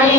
আমি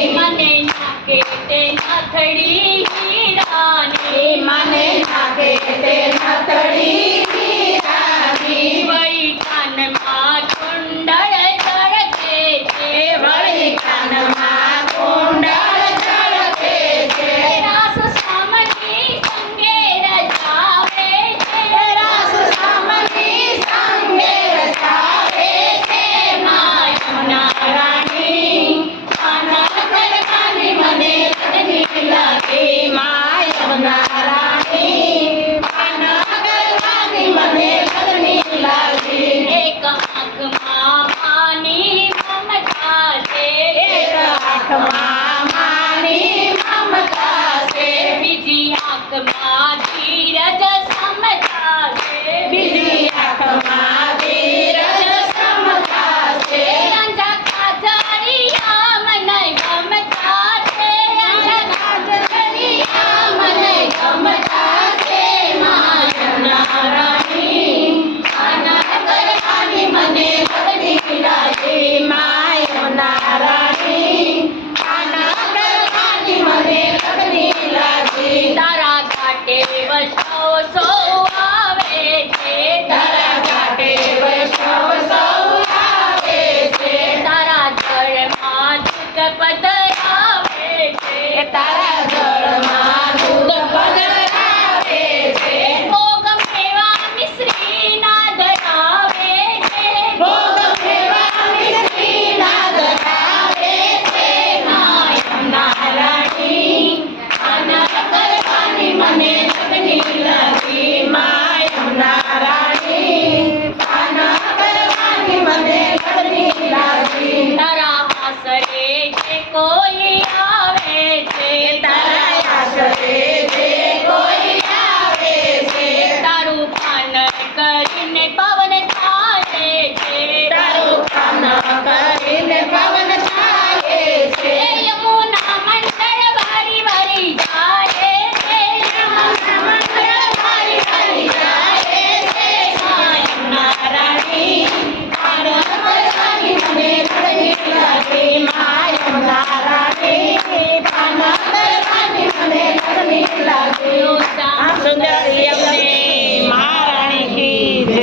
નાથડી મને નાથે